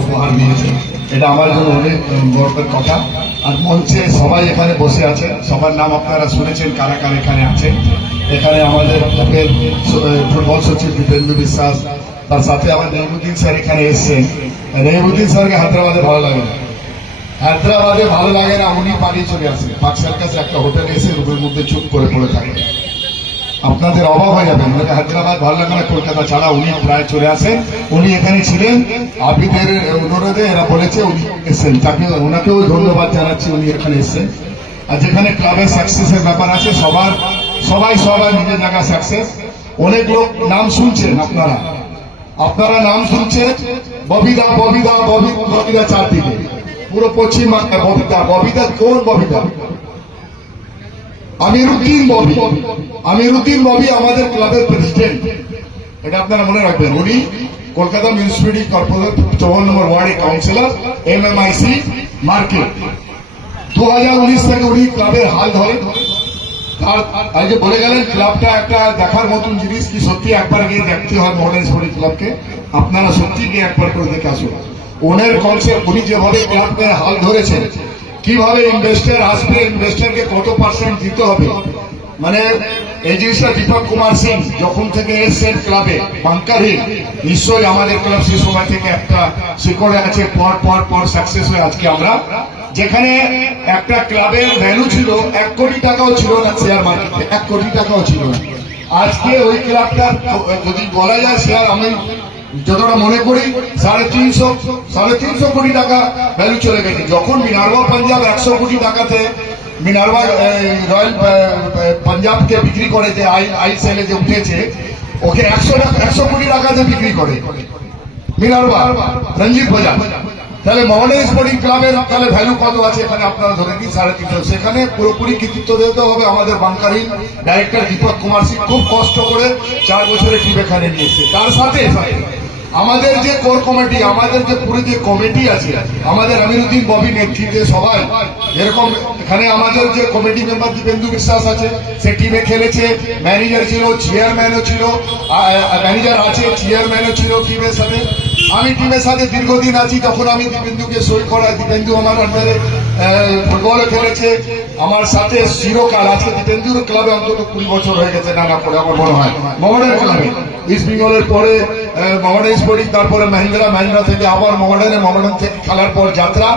উপহার এটা আমার জন্য অনেক গর্বের কথা। আর মঞ্চে সবাই এখানে বসে আছে। সবার নাম আপনারা শুনেছেন, কারা কারা এখানে আছেন। এখানে আমাদের ক্লাবের ফুটবল সচিব দীপেন্দু বিশ্বাস। তার সাথে আমার নেহমুদ্দিন স্যার এখানে এসছেন। নেহমুদ্দিন স্যারকে হায়দ্রাবাদে ভালো লাগে হায়দ্রাবাদে ভালো লাগে না, উনি পালিয়ে চলে আসেন পাক সার্কাসে একটা হোটেলে এসে রুমের মধ্যে চুপ করে পড়ে থাকে। আপনাদের অভাব হয়ে যাবে মানে হায়দ্রাবাদ ভালো লাগে না, কলকাতা ছাড়া উনি প্রায় চলে আসেন। উনি এখানে ছিলেন, আবিদের অনুরোধে এরা বলেছে উনি এসেছেন। তাকে ওনাকেও ধন্যবাদ জানাচ্ছি উনি এখানে এসেছেন। আর যেখানে ক্লাবের সাকসেসের ব্যাপার আছে, সবার, সবাই সবাই নিজের জায়গা সাকসেস অনেক লোক নাম শুনছেন আপনারা। আপনারা নাম শুনছেন? ববিদা ববিদা, ববি- ববিদা চারদিকে। পুরো পশ্চিম ববিদা ববিদা কোন ববিদা আমিরুদ্দিন ববি। আমিরুদ্দিন ববি আমাদের ক্লাবের প্রেসিডেন্ট এটা আপনারা মনে রাখবেন, উনি কলকাতা মিউনিসিপ্যালিটি কর্পোরেট চৌহান নম্বর ওয়ার্ডের councillor M M I C market দু হাজার উনিশ থেকে উনি ক্লাবের হাল ধরে আর বলে গেলেন, ক্লাবটা একটা দেখার মতন জিনিস কি সত্যি একবার গিয়ে দেখতে হয় স্পোর্টিং ক্লাবকে আপনারা সত্যি গিয়ে একবার করে দেখে আসুন। ওনার কনসেপ্ট উনি যেভাবে ক্লাবকে হাল ধরেছেন, কীভাবে ইনভেস্টার আসবে ইনভেস্টারকে কত পার্সেন্ট দিতে হবে? মানে এই জিনিসটা দীপক কুমার সিং যখন থেকে এসছেন ক্লাবে বাঙ্কারহীন নিশ্চয়ই আমাদের ক্লাব সে সময় থেকে একটা শিকড়ে আছে, পর পর পর সাকসেস হয়ে আজকে আমরা। যেখানে একটা ক্লাবের ভ্যালু ছিল এক কোটি টাকাও ছিল না শেয়ার মার্কেটে এক কোটি টাকাও ছিল না। আজকে ওই ক্লাবটা যদি বলা যায় শেয়ার আমি যতটা মনে করি, সাড়ে তিনশো সাড়ে তিনশো কোটি টাকা ভ্যালু চলে গেছে। যখন মিনারবা পাঞ্জাব একশো কোটি টাকাতে মিনারবা রয়্যাল পাঞ্জাবকে বিক্রি করে যে আই আই সেলে যে উঠেছে, ওকে একশো একশো কোটি টাকাতে বিক্রি করে। মিনারবা, রঞ্জিত বাজার তাহলে মহানগর স্পোর্টিং ক্লাবের তাহলে ভ্যালু কত আছে এখানে আপনারা ধরে দিন সাড়ে তিনশো। সেখানে পুরোপুরি কৃতিত্ব দিতে হবে আমাদের বাংকারিন ডাইরেক্টর দীপক কুমার সিং। খুব কষ্ট করে চার বছরের টিম এখানে নিয়েছে। তার সাথে আমাদের যে কোর কমিটি আমাদের যে পুরো যে কমিটি আছে, আমাদের আমিরুদ্দিন ববি নেতৃত্বে সবাই, এরকম এখানে আমাদের যে কমিটি মেম্বার দীপেন্দু বিশ্বাস আছে, সে টিমে খেলেছে ম্যানেজার ছিল চেয়ারম্যানও ছিল ম্যানেজার আছে চেয়ারম্যানও ছিল টিমের সাথে। আমি টিমের সাথে দীর্ঘদিন আছি তখন আমি দীপেন্দুকে সই করা দীপেন্দু আমার আন্ডারে ফুটবলও খেলেছে। আমার সাথে চিরকাল আজকে দীপেন্দুর ক্লাবে অন্তত কুড়ি বছর হয়ে গেছে, নানা করে আমার মনে হয়। মোহামেডান ক্লাবে ইস্ট বেঙ্গলের পরে মোহামেডান স্পোর্টিং তারপরে মহিন্দ্রা মহিন্দ্রা থেকে আবার মোহামেডানে মোহামেডান থেকে খেলার পর যাত্রা।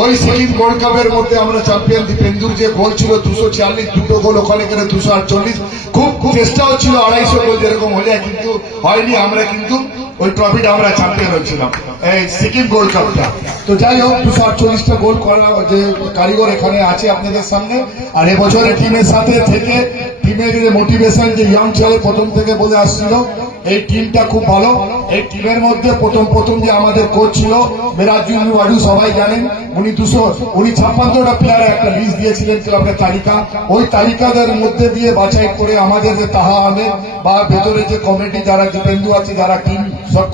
ওই সিকিম গোল্ড কাপের মধ্যে আমরা চ্যাম্পিয়ন দীপেন্দুর যে গোল ছিল, দুশো ছিয়াল্লিশ, দুটো গোল ওখানে গেলে দুশো আটচল্লিশ। খুব খুব চেষ্টাও ছিল, আড়াইশো গোল যেরকম হলে, কিন্তু হয়নি, আমরা কিন্তু ওই ট্রফিটা আমরা চ্যাম্পিয়ন হয়েছিলাম। এই সিকিম গোল্ড কাপটা তো যাই হোক, দুশো আটচল্লিশটা গোল করা যে কারিগর এখানে আছে আপনাদের সামনে। আর এবছরের টিমের সাথে থেকে টিমের মোটিভেশন যে ইয়ং ছেলে প্রথম থেকে বলে আসছিল, এই টিমটা খুব ভালো। এই টিমের মধ্যে প্রথম প্রথম যে আমাদের কোচ ছিল সবাই জানেন, উনি দুশো, উনি ছাপ্পান্নটা প্লেয়ারের একটা লিস্ট দিয়েছিলেন ক্লাবের তালিকা। ওই তালিকাদের মধ্যে দিয়ে বাছাই করে আমাদের যে তাহা বা ভেতরে যে কমিটি যারা দীপেন্দু আছে, যারা টিম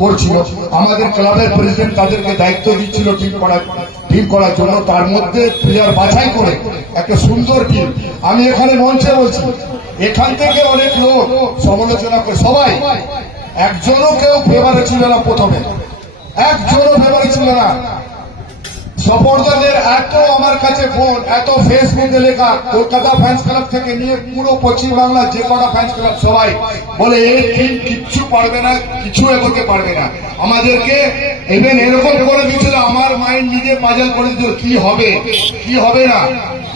করছিল, আমাদের ক্লাবের প্রেসিডেন্ট তাদেরকে দায়িত্ব দিচ্ছিল টিম করার টিম করার জন্য। তার মধ্যে প্লেয়ার বাছাই করে একটা সুন্দর টিম আমি এখানে মঞ্চে বলছি এখান থেকে অনেক লোক সমালোচনা করে, সবাই। একজনও কেউ ফেভারে ছিল না প্রথমে। একজনও ফেভারে ছিল না। সপর্দাদের এত আমার কাছে ফোন এত ফেসবুকে লেখা, কলকাতা ফ্যান্স ক্লাব থেকে নিয়ে পুরো পশ্চিম বাংলা যে কটা ফ্যান্স ক্লাব সবাই বলে এই টিম কিচ্ছু পারবে না, কিছু এগোতে পারবে না। আমাদেরকে ইভেন এরকম করে দিয়েছিল, আমার মাইন্ড নিজে পাজল করে দিয়েছিল, কি হবে? কি হবে না?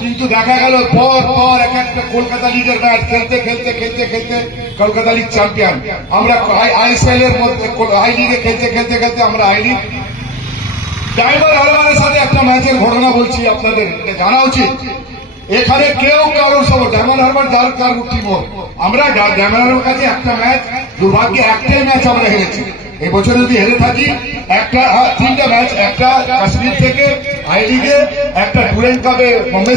কিন্তু দেখা গেল পর পর এক একটা কলকাতা লিগের ম্যাচ খেলতে খেলতে খেলতে খেলতে কলকাতা লিগ চ্যাম্পিয়ন আমরা আইএসএল এর মধ্যে হাই লিগে খেলতে খেলতে খেলতে আমরা হাই লিগ ড্রাইভার হারবারের সাথে একটা ম্যাচের ঘটনা বলছি আপনাদের জানা উচিত? এখানে কেউ কারোর সব ডায়মন্ড হারবার যার কার টিম আমরা ডায়মন্ড হারবার কাছে একটা ম্যাচ দুর্ভাগ্যে একটাই ম্যাচ আমরা হেরেছি। এবছর যদি হেরে থাকি একটা হ্যাঁ, তিনটা ম্যাচ একটা কাশ্মীর থেকে আই লিগে একটা টুরেন্ট কাপে বোম্বে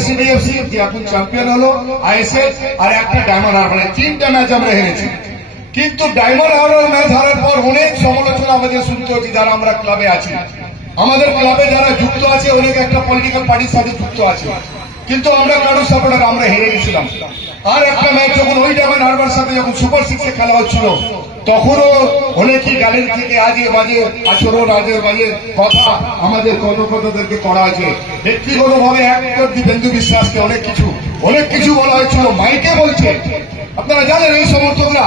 যে এখন চ্যাম্পিয়ন হলো আর একটা ডায়মন্ড হারবার তিনটা ম্যাচ আমরা হেরেছি। কিন্তু ডায়মন্ড হারবার ম্যাচ হারার পর অনেক সমালোচনা আমাদের শুনতে হচ্ছে যারা আমরা ক্লাবে আছি। আমাদের ক্লাবে যারা যুক্ত আছে অনেক একটা পলিটিক্যাল পার্টির সাথে যুক্ত আছে। কিন্তু আমরা কারও সাপোর্টার আমরা হেরে গেছিলাম। আর একটা ম্যাচ যখন ওই ডায়মন্ড হারবার সাথে যখন সুপার সিক্সে খেলা হচ্ছিল, তখনও অনেকই গ্যালারি থেকে আজে বাজে আচরণ আজে বাজে কথা আমাদের কর্মকর্তাদেরকে করা আছে। ব্যক্তিগত ভাবে একদম দিবেন্দু বিশ্বাসকে অনেক কিছু অনেক কিছু বলা হয়েছিল, মাইকে বলছে। আপনারা জানেন এই সমর্থকরা,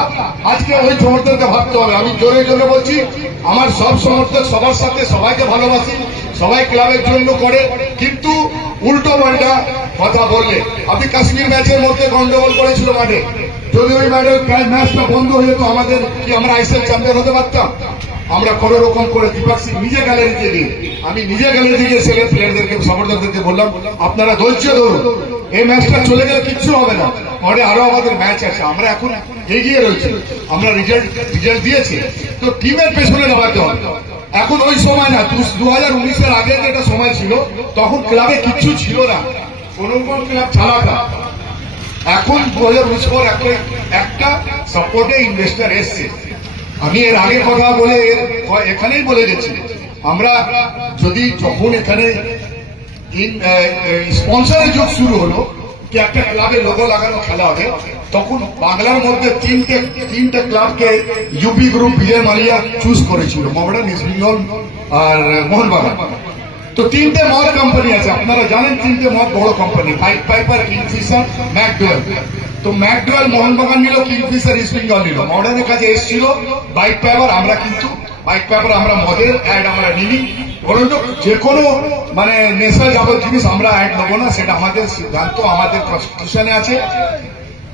আজকে ওই সমর্থককে ভাবতে হবে। আমি জোরে জোরে বলছি, আমার সব সমর্থক সবার সাথে সবাইকে ভালোবাসি, সবাই ক্লাবের জন্য করে, কিন্তু উল্টো পাল্টা কথা বললে। আপনি কাশ্মীর ম্যাচের মধ্যে গন্ডগোল করেছিল মাঠে। যদি ওই মাঠে ম্যাচটা বন্ধ হয়ে যেত, আমাদের কি আমরা আইসিএল চ্যাম্পিয়ন হতে পারতাম? আমরা কোনো রকম করে দীপক সিং নিজে গ্যালারিতে গিয়ে আমি নিজে গ্যালারিতে গিয়ে ছেলে প্লেয়ারদেরকে সমর্থকদেরকে বললাম, আপনারা ধৈর্য ধরুন। এই ম্যাচটা চলে গেলে কিচ্ছু হবে না। পরে আরও আমাদের ম্যাচ আছে। আমরা এখন এগিয়ে রয়েছি। আমরা রিজাল্ট রিজাল্ট দিয়েছি। তো টিমের পেছনে দাঁড়াতে হবে। এখন ওই সময় না, দু হাজার উনিশের আগে যেটা সময় ছিল, তখন ক্লাবে কিচ্ছু ছিল না। ক্লাব এখন দু হাজার একটা সাপোর্টে ইনভেস্টার এসছে। আমি এর আগে কথা বলে এখানেই বলে গেছি আমরা যদি যখন এখানে স্পন্সরের যুগ শুরু হলো, কি একটা ক্লাবে লোগো লাগানো খেলা হবে, তখন বাংলার মধ্যে তিনটে তিনটে ক্লাবকে UP group Vijay Mallya choose করেছিল আর মোহনবাগান। তো তিনটে মদ কোম্পানি আছে, আপনারা জানেন তিনটে মদ বড় company pipe piper Kingfisher McDowell তো ম্যাকডোয়েল মোহনবাগান নিল কিংফিশার ইস্ট বেঙ্গল নিল। মডার্নের কাছে এসেছিল বাইক পাইপার আমরা কিন্তু বাইক পাইপার আমরা মদের অ্যাড আমরা নিই তো যে কোনো মানে নেশা যাবত জিনিস আমরা অ্যাড নেব না, সেটা আমাদের সিদ্ধান্ত, আমাদের কনস্টিটিউশনে আছে।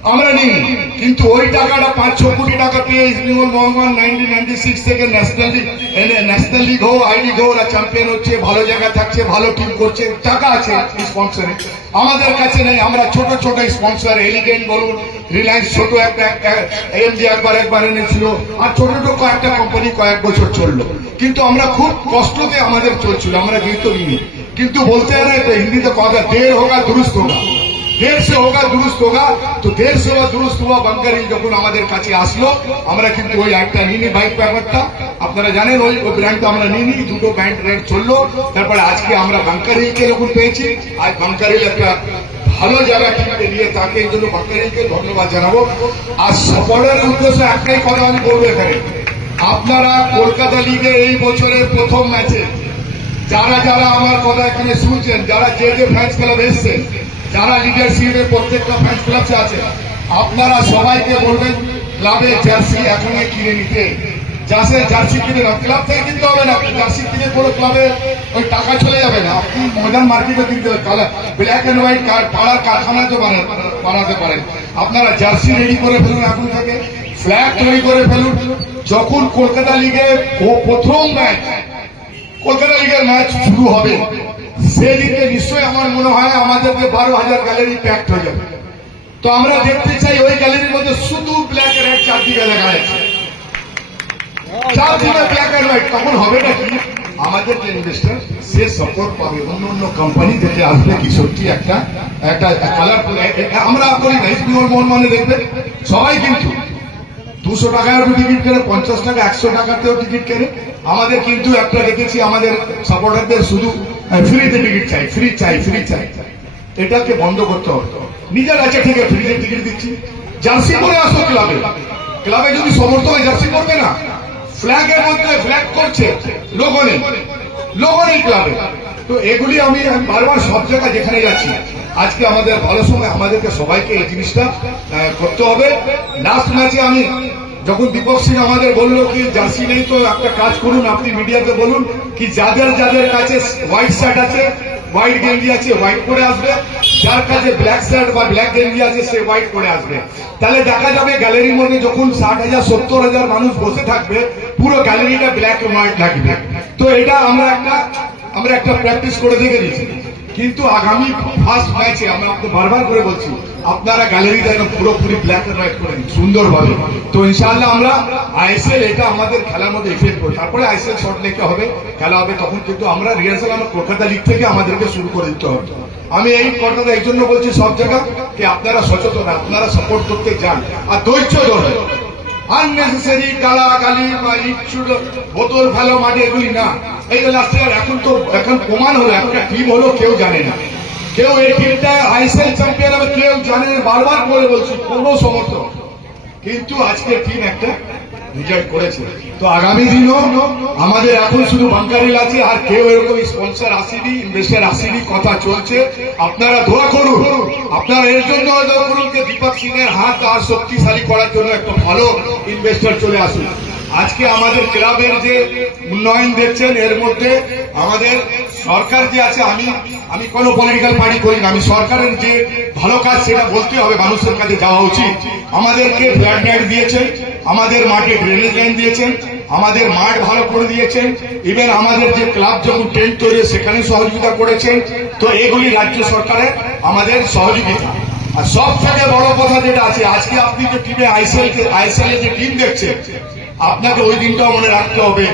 আমরা নিই কিন্তু ওই টাকাটা পাঁচ ছ কোটি টাকা পেয়ে East Bengal Mohammedan nineteen ninety six থেকে ন্যাশনাল লিগ ন্যাশনাল লিগ হোক আই লিগ হোক চ্যাম্পিয়ন হচ্ছে, ভালো জায়গায় থাকছে, ভালো টিম করছে, টাকা আছে স্পন্সরে আমাদের কাছে নেই, আমরা ছোট ছোট স্পন্সর এলিগেন্ট বলুন রিলায়েন্স ছোট একটা এমডি একবার একবার এনেছিল, আর ছোট ছোট কয়েকটা কোম্পানি কয়েক বছর চলল। কিন্তু আমরা খুব কষ্টতে আমাদের চলছিল, আমরা যেহেতু কিন্তু বলতে হয় না হিন্দিতে কথা দের হোগা দুরুস্ত হোগা দেড় হোগা দুরুস্ত হোগা, তো দেড় বা দুরুস্ত হওয়া বাঙ্কারিল যখন আমাদের কাছে আসলো, আমরা কিন্তু ওই একটা নিনি বাইক ব্যাপারটা আপনারা জানেন, ওই ওই ব্র্যান্ডটা আমরা নিনি দুটো ব্র্যান্ড চলল। তারপরে আজকে আমরা বাঙ্কারিলকে যখন পেয়েছি, আজ বাঙ্কারিল একটা ভালো জায়গা কিনতে নিয়ে তাকে এই জন্য বাঙ্কারিলকে ধন্যবাদ জানাব। আর সফরের উদ্দেশ্যে একটাই কথা আমি বলব এখানে। আপনারা কলকাতা লিগে এই বছরের প্রথম ম্যাচে যারা যারা আমার কথা এখানে শুনছেন, যারা যে যে ফ্যান্স ক্লাব এসছে যারা লিডারশিপের প্রত্যেকটা ফ্যান্স ক্লাবে আছে, আপনারা সবাইকে বলবেন ক্লাবে জার্সি এখনই কিনে নিতে। যাতে জার্সি কিনে না ক্লাব থেকে কিনতে হবে না জার্সি কিনে কোনো ক্লাবে ওই টাকা চলে যাবে না। আপনি ময়দান মার্কেটে কিনতে হবে কালার ব্ল্যাক অ্যান্ড হোয়াইট পাড়ার কারখানায় তো বানা- বানাতে পারেন। আপনারা জার্সি রেডি করে ফেলুন এখন থেকে ফ্ল্যাগ তৈরি করে ফেলুন। যখন কলকাতা লিগে প্রথম ম্যাচ কলকাতা লিগের ম্যাচ শুরু হবে সেদিকে নিশ্চয়ই আমার মনে হয় আমাদেরকে বারো হাজার গ্যালারি প্যাকড হয়ে যাবে। তো আমরা দেখতে চাই ওই গ্যালারির মধ্যে শুধু ব্ল্যাক এন্ড হোয়াইট চারদিকে মানে দেখবে। সবাই দুশো টিকিট কেনে, পঞ্চাশ টাকা, একশো টাকাতেও টিকিট কেনে। আমাদের কিন্তু একটা দেখেছি, আমাদের সাপোর্টারদের শুধু ফ্রিতে টিকিট চাই, ফ্রি চাই ফ্রি চাই। এটাকে বন্ধ করতে হবে। নিজের আছে ঠিক আছে, ফ্রিতে টিকিট দিচ্ছি। জার্সি করে আসো ক্লাবে ক্লাবে যদি সমর্থ হয়, জার্সি করবে না। ফ্ল্যাগের মধ্যে ফ্ল্যাগ করছে লোগো নেই ক্লাবে তো এগুলি আমি বারবার সব জায়গায় যেখানে যাচ্ছি আজকে আমাদের ভালো সময়, আমাদেরকে সবাইকে এই জিনিসটা করতে হবে। লাস্ট ম্যাচে আমি যখন দীপক সিং আমাদের বলল কি জার্সি নেই তো, একটা কাজ করুন, আপনি মিডিয়াতে বলুন কি যাদের যাদের কাছে হোয়াইট শার্ট আছে হোয়াইট গেঞ্জি আছে হোয়াইট করে আসবে। যার কাছে ব্ল্যাক শার্ট বা ব্ল্যাক গেঞ্জি আছে, সে হোয়াইট করে আসবে। তাহলে দেখা যাবে গ্যালারির মধ্যে যখন ষাট হাজার, সত্তর হাজার মানুষ বসে থাকবে, পুরো গ্যালারিটা ব্ল্যাক হোয়াইট থাকবে তো এটা আমরা একটা আমরা একটা প্র্যাকটিস করে দেখে দিচ্ছি কিন্তু আগামী ফার্স্ট ম্যাচে আমরা আপনাকে বারবার করে বলছি, আপনারা গ্যালারিটা একদম পুরোপুরি ব্ল্যাক এন্ড হোয়াইট করেন সুন্দরভাবে। তো ইনশাআল্লাহ আমরা আইএসএল এটা আমাদের খেলার মধ্যে এফেক্ট করি তারপরে আইএসএল শর্ট লেখা হবে, খেলা হবে, তখন কিন্তু আমরা রিহার্সাল আমরা কলকাতা লিগ থেকে আমাদেরকে শুরু করে দিতে হবে। আমি এই কথাটা এই জন্য বলছি সব জায়গা যে আপনারা সচেতন, আপনারা সাপোর্ট করতে যান। আর ধৈর্য ধরে আননেসেসারি গালাগালি বা ইচ্ছুর বোতল ভালো মাঠে এগুলি না। এই লাস্ট এখন তো এখন প্রমাণ হলো, একটা টিম হলো, কেউ জানে না। কেউ এই টিমটা আইসিএল চ্যাম্পিয়ন হবে, কেউ জানে বারবার বলে বলছি, কোনো সমর্থক। কিন্তু আজকে টিম একটা রিজাল্ট করেছে। তো আগামী দিনও আমাদের এখন শুধু বাঙ্কারিল আছে, আর কেউ এরকম স্পন্সর আসেনি ইনভেস্টার আসেনি, কথা চলছে। আপনারা দোয়া করুন, আপনারা এর জন্য দোয়া করুন যে দীপক সিং এর হাত আর শক্তিশালী করার জন্য একটা ভালো ইনভেস্টর চলে আসুন আজকে আমাদের ক্লাবের যে উন্নয়ন দেখছেন, এর মধ্যে আমাদের সরকার যে আছে, আমি আমি কোনো পলিটিক্যাল পার্টি করি না, আমি সরকারের যে ভালো কাজ সেটা বলতে হবে, মানুষের কাছে যাওয়া উচিত। আমাদেরকে ফ্ল্যাট দিয়েছেন আমাদের মাঠে ড্রেনেজ লাইন দিয়েছেন, আমাদের মাঠ ভালো করে দিয়েছেন ইভেন আমাদের যে ক্লাব যখন টেন্ট তৈরি সেখানে সহযোগিতা করেছেন। তো এগুলি রাজ্য সরকারের আমাদের সহযোগিতা। আর সব থেকে বড় কথা যেটা আছে, আজকে আপনি যে টিমে আইসিএল আইসিএল যে টিম দেখছেন, আপনাকে ওই দিনটাও মনে রাখতে হবে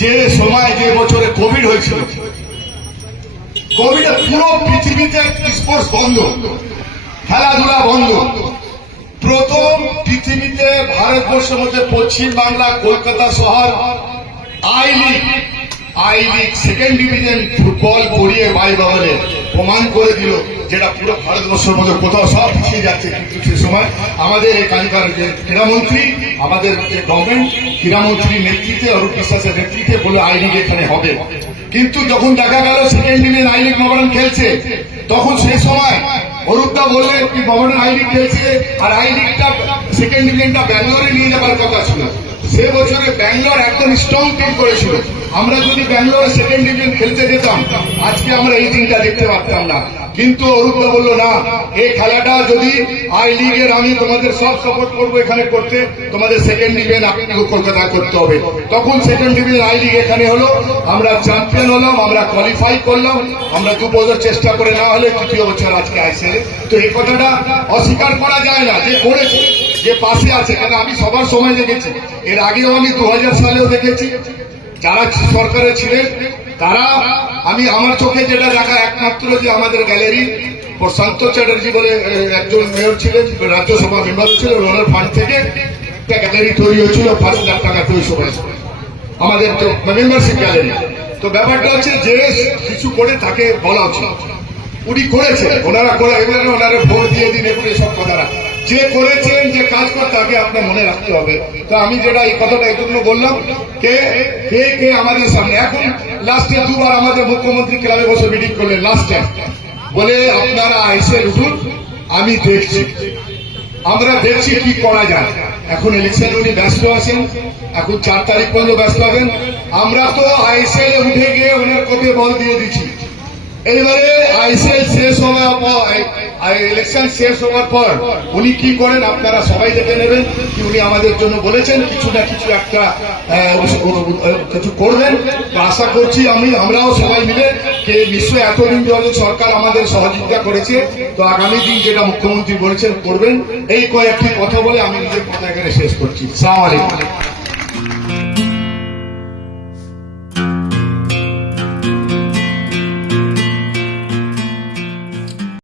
যে সময়, যে বছরে কোভিড হয়েছিল। কোভিডে পুরো পৃথিবীতে স্পোর্টস বন্ধ, খেলাধুলা বন্ধ। প্রথম পৃথিবীতে ভারতবর্ষের মধ্যে পশ্চিম বাংলা, কলকাতা শহর I league I league second division football পড়িয়ে বাই বাবলে প্রমাণ করে দিল যেটা পুরো ভারতবর্ষের মধ্যে কোথাও সব পিছিয়ে যাচ্ছে কিন্তু সে সময় আমাদের এখানকার যে ক্রীড়ামন্ত্রী, আমাদের যে গভর্নমেন্ট ক্রীড়ামন্ত্রীর নেতৃত্বে, অরূপ বিশ্বাসের নেতৃত্বে বলে আই লিগ এখানে হবে। কিন্তু যখন দেখা গেল সেকেন্ড ডিভিশন আই লিগ নবরণ খেলছে, তখন সেই সময় অরূপদা বললেন কি, গভর্নর আই লিগ খেলছে আর আই লিগটা সেকেন্ড ডিভিশনটা ব্যাঙ্গালোরে নিয়ে যাবার কথা ছিল। সে বছরে ব্যাঙ্গালোর একদম স্ট্রং টিম করেছিল। আমরা যদি ব্যাঙ্গালোরে সেকেন্ড ডিভিশন খেলতে যেতাম, আজকে আমরা এই দিনটা দেখতে পারতাম না। কিন্তু অরূপদা বলল, না এই খেলাটা যদি আই লিগের আমি তোমাদের সব সাপোর্ট করব এখানে করতে, তোমাদের সেকেন্ড ডিভিশন কলকাতায় করতে হবে। তখন সেকেন্ড ডিভিশন আই লিগ এখানে হলো, আমরা চ্যাম্পিয়ন হলাম, আমরা কোয়ালিফাই করলাম, আমরা দু বছর চেষ্টা করে না হলে তৃতীয় বছর আজকে আইসে তো এই কথাটা অস্বীকার করা যায় না, যে করেছে, যে পাশে আছে কারণ আমি সবার সময় দেখেছি। এর আগেও আমি দু হাজার সালেও দেখেছি। যারা সরকারে ছিলেন তারা, আমি আমার চোখে যেটা দেখা একমাত্র যে আমাদের গ্যালারি, প্রশান্ত চ্যাটার্জি বলে একজন মেয়র ছিলেন, রাজ্যসভা মেম্বার ছিলেন, ওনার ফান্ড থেকে একটা গ্যালারি তৈরি হয়েছিল, পাঁচ লাখ টাকা সময় আমাদের তো মেম্বারশিপ গ্যালারি। তো ব্যাপারটা হচ্ছে যে কিছু করে তাকে বলা উচিত। উনি করেছে ওনারা করে, এবারে ওনারা ভোট দিয়ে দিন, এগুলো সব কথাটা যে করেছেন, যে কাজ করে, তাকে আপনার মনে রাখতে হবে। তো আমি যেটা এই কথাটা এই জন্য বললাম, কে কে কে আমাদের সামনে, এখন লাস্টে দুবার আমাদের মুখ্যমন্ত্রী ক্লাবে বসে মিটিং করলেন লাস্ট বলে, আপনারা এসে উঠুন, আমি দেখছি। আমরা দেখছি কি করা যায়। এখন ইলেকশন উনি ব্যস্ত আছেন, এখন চার তারিখ পর্যন্ত ব্যস্ত আছেন। আমরা তো আইসিএল উঠে গিয়ে ওনার কোপে বল দিয়ে দিচ্ছি। এইবারে আইসিএল শেষ হওয়ার পর ইলেকশন শেষ হওয়ার পর উনি কি করেন? আপনারা সবাই দেখে নেবেন কি উনি আমাদের জন্য বলেছেন, কিছু না কিছু একটা কিছু করবেন। আশা করছি আমি, আমরাও সবাই মিলে কে নিশ্চয়ই এতদিন ধরে সরকার আমাদের সহযোগিতা করেছে, তো আগামী দিন যেটা মুখ্যমন্ত্রী বলেছেন করবেন, এই কয়েকটি কথা বলে আমি নিজের কথা শেষ করছি। সালাম আলাইকুম।